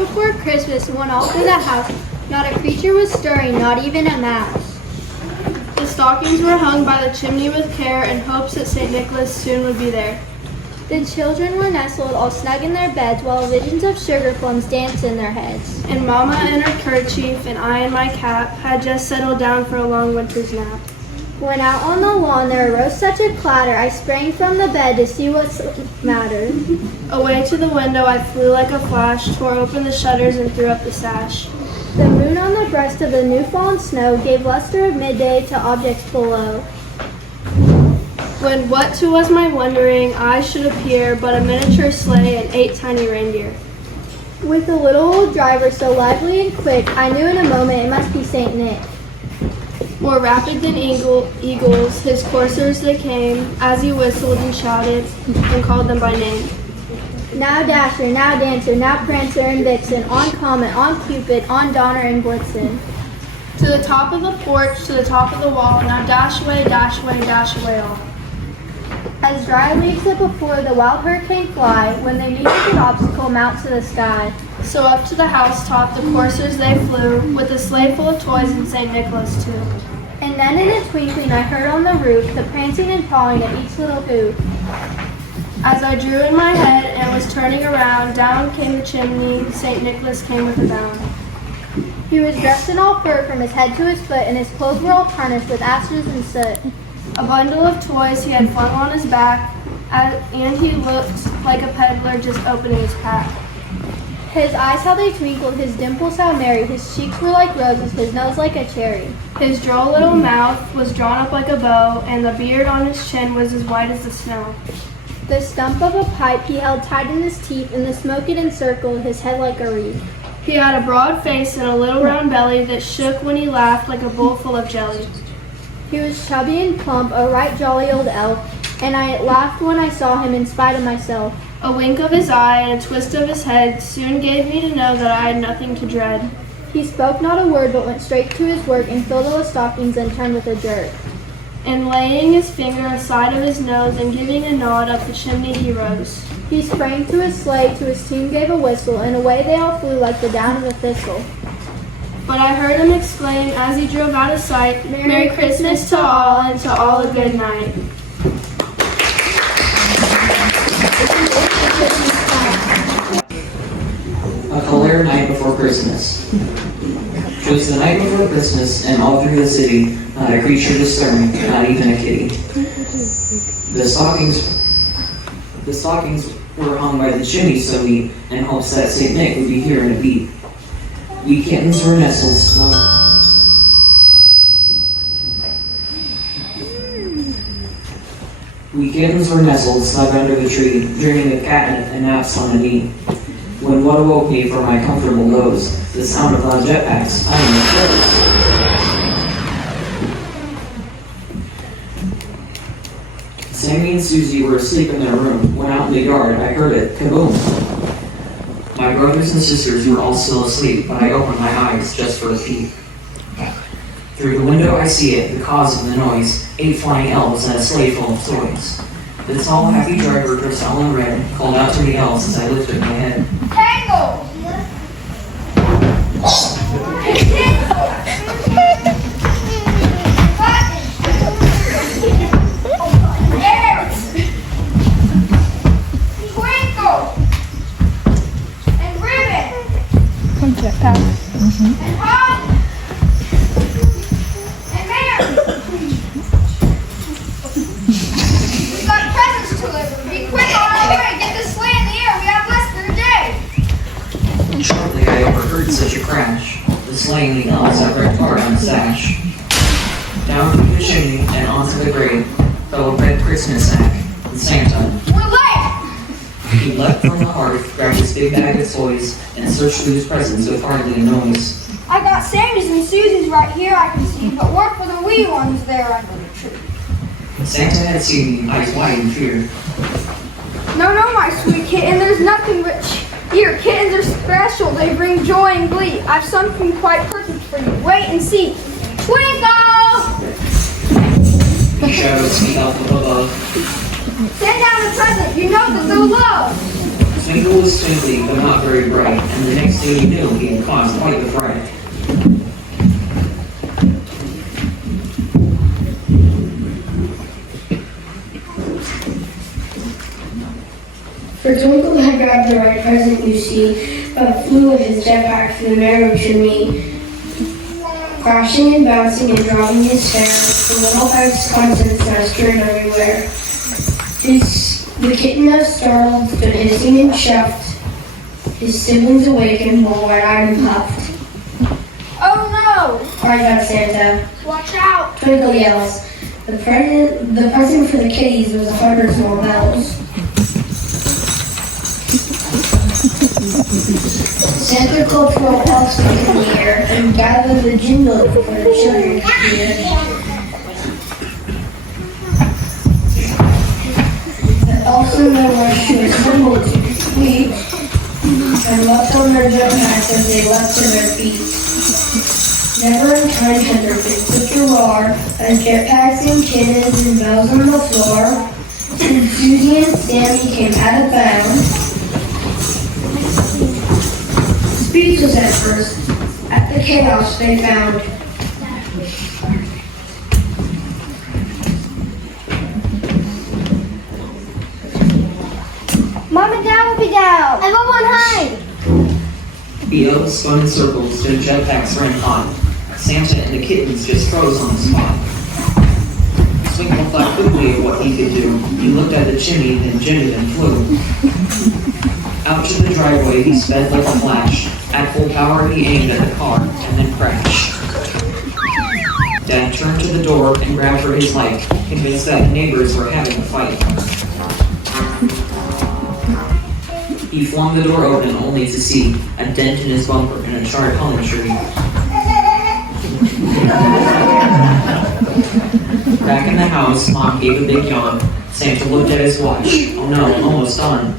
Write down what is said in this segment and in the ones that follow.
before Christmas went all through the house. Not a creature was stirring, not even a mouse. The stockings were hung by the chimney with care in hopes that St. Nicholas soon would be there. The children were nestled all snug in their beds while visions of sugar plums danced in their heads. And Mama in her kerchief and I in my cap had just settled down for a long winter's nap. When out on the lawn there arose such a clatter, I sprang from the bed to see what's the matter. Away to the window I flew like a flash, tore open the shutters and threw up the sash. The moon on the breast of the new-fallen snow gave luster of midday to objects below. When what to was my wondering, I should appear but a miniature sleigh and 8 tiny reindeer. With the little old driver so lively and quick, I knew in a moment it must be St. Nick. More rapid than eagles, his coursers they came, as he whistled and shouted and called them by name. Now Dasher, now Dancer, now Prancer and Vixen, on Comet, on Cupid, on Donner and Blitzen. To the top of the porch, to the top of the wall, now dash away all. As dry leaves that before the wild hurricane fly, when they meet with an obstacle mount to the sky. So up to the housetop the coursers they flew, with a sleigh full of toys and St. Nicholas too. And then in a twinkling I heard on the roof the prancing and pawing of each little hoof. As I drew in my head and was turning around, down came the chimney, St. Nicholas came with a bound. He was dressed in all fur from his head to his foot, and his clothes were all tarnished with ashes and soot. A bundle of toys he had flung on his back, and he looked like a peddler just opening his pack. His eyes how they twinkled, his dimples how merry, his cheeks were like roses, his nose like a cherry. His droll little mouth was drawn up like a bow, and the beard on his chin was as white as the snow. The stump of a pipe he held tight in his teeth, and the smoke it encircled his head like a wreath. He had a broad face and a little round belly that shook when he laughed like a bowl full of jelly. He was chubby and plump, a right jolly old elf, and I laughed when I saw him in spite of myself. A wink of his eye and a twist of his head soon gave me to know that I had nothing to dread. He spoke not a word, but went straight to his work and filled all the stockings and turned with a jerk. And laying his finger aside of his nose and giving a nod up the chimney he rose. He sprang to his sleigh, to his team gave a whistle, and away they all flew like the down of a thistle. But I heard him exclaim as he drove out of sight, Merry Christmas to all, and to all a good night. A cholera night before Christmas. It was the night before Christmas, and all through the city, not a creature to stirring, not even a kitty. The stockings were hung by the chimney so neat, in hopes that St. Nick would be here in a beat. We kittens were nestled snug. We kittens were nestled snug under the tree, dreaming of catnip and naps on a knee. When what awoke me from my comfortable doze, the sound of loud jetpacks, I am Sammy and Susie were asleep in their room. When out in the yard, I heard it, kaboom. My brothers and sisters were all still asleep, but I opened my eyes just for a peep. Through the window I see it, the cause of the noise, 8 flying elves and a sleigh full of toys. The tall, happy driver, dressed all in red, called out to the elves as I lifted my head. Tangle! Twinkle! And ribbon! And hop! And Mary! We've got presents to deliver. Be quick on our way. Get this sleigh in the air. We have less than a day. And shortly I overheard such a crash, the sleigh and the elves I wrecked hard on the sash. Down through the chimney and onto the grate fell a red Christmas sack, and Santa. We're late! He leapt from the hearth, grabbed his big bag of toys, and searched through his presents with hardly a noise. I got Sammy's and Susie's right here, I can see, but work for the wee ones there under the tree. Santa had seen me, eyes wide in fear. No, my sweet kitten, there's nothing but here. Kittens are special. They bring joy and glee. I've something quite perfect for you. Wait and see. Twinkle! He shouted to me out from above. Send down the present. You know that they'll love. Twinkle was twinkling, but not very bright, and the next thing he knew, he had caused quite the fright. For Twinkle had grabbed the right present, you see, but flew with his jetpack through the narrow chimney, crashing and bouncing and dropping his hair. The little house contents now strewn everywhere. The kitten, as startled, stood hissing and chuffed. His siblings awakened, while wide-eyed and puffed. Oh no! Cries out Santa. Watch out! Twinkle yells. The present for the kitties was 100 small bells. Santa called for a pulse in the air and gathered the jingle for the children to hear. And also their wish to assemble to be sweet and left on their jetpacks as they leapt to their feet. Never in time had there been such a roar as jetpacks and kittens and bells on the floor. Since Susie and Sammy came out of bounds, speechless at first, at the chaos they found. Mom and Dad will be down. Everyone hide. The elves spun in circles, their jetpacks ran hot. Santa and the kittens just froze on the spot. Twinkle thought quickly of what he could do. He looked at the chimney, then jittered and flew. Out to the driveway he sped like a flash. At full power he aimed at the car, and then crashed. Dad turned to the door and grabbed for his life, convinced that the neighbors were having a fight. He flung the door open only to see a dent in his bumper and a charred almond tree. Back in the house, Mom gave a big yawn. Santa looked at his watch. Oh no, almost done.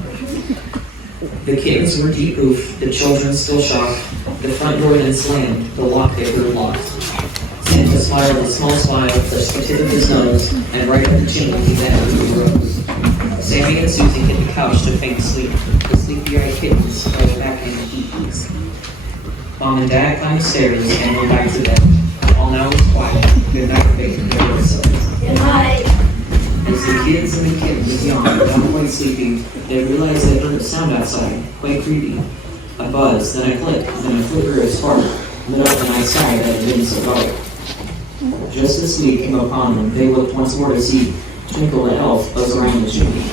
The kittens were depoofed, the children still shocked. The front door then slammed, the lock picker locked. Santa smiled a small smile, touched the tip of his nose, and right at the chimney he then rose. Sammy and Susie hit the couch to feign sleep. The sleepy-eyed kittens fell back in the heaps. Mom and Dad climbed the stairs and went back to bed. All now was quiet. Good night, baby. Good night. As the kids and the kittens yawned, not quite sleeping, they realized they heard a sound outside, quite creepy. A buzz, then a click, then a flicker of spark, lit up the night sky that had been so dark. Just as sleep came upon them, they looked once more to see Twinkle the elf buzz around the chimney.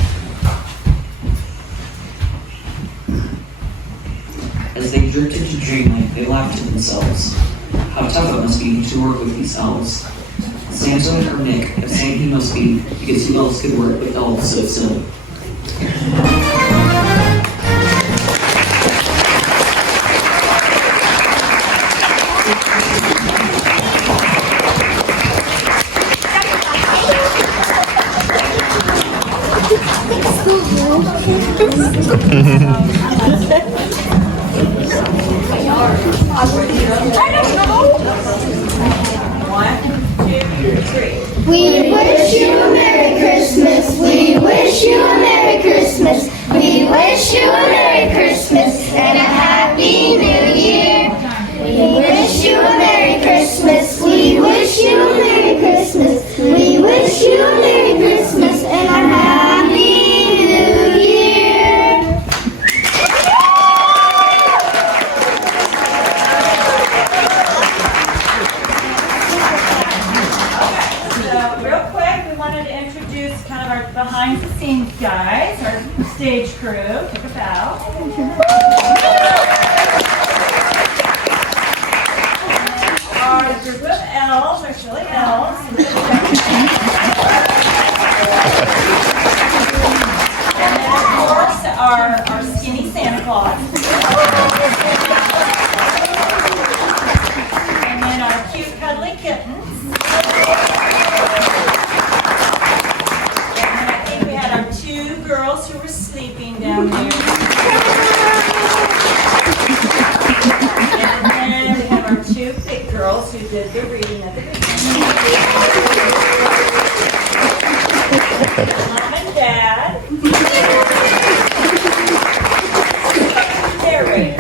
As they drifted to dreamland, they laughed to themselves. How tough it must be to work with these elves. Santa and her Nick have saying he must be because who else could work with elves so silly. We wish you a Merry Christmas. We wish you a Merry Christmas. We wish you a Merry Christmas and a Happy New Year. We wish you a Merry Christmas. We wish you a Merry Christmas. We wish you a Merry Christmas and a Happy New Year. So real quick, we wanted to introduce kind of our behind the scenes guys, our stage crew. Take a bow. Our group of elves, our silly elves. And then of course our skinny Santa Claus. And then our cute cuddly kittens. And I think we had our two girls who were sleeping down there. And then we have our two big girls who did the reading at the beginning. Mom and Dad. narrator.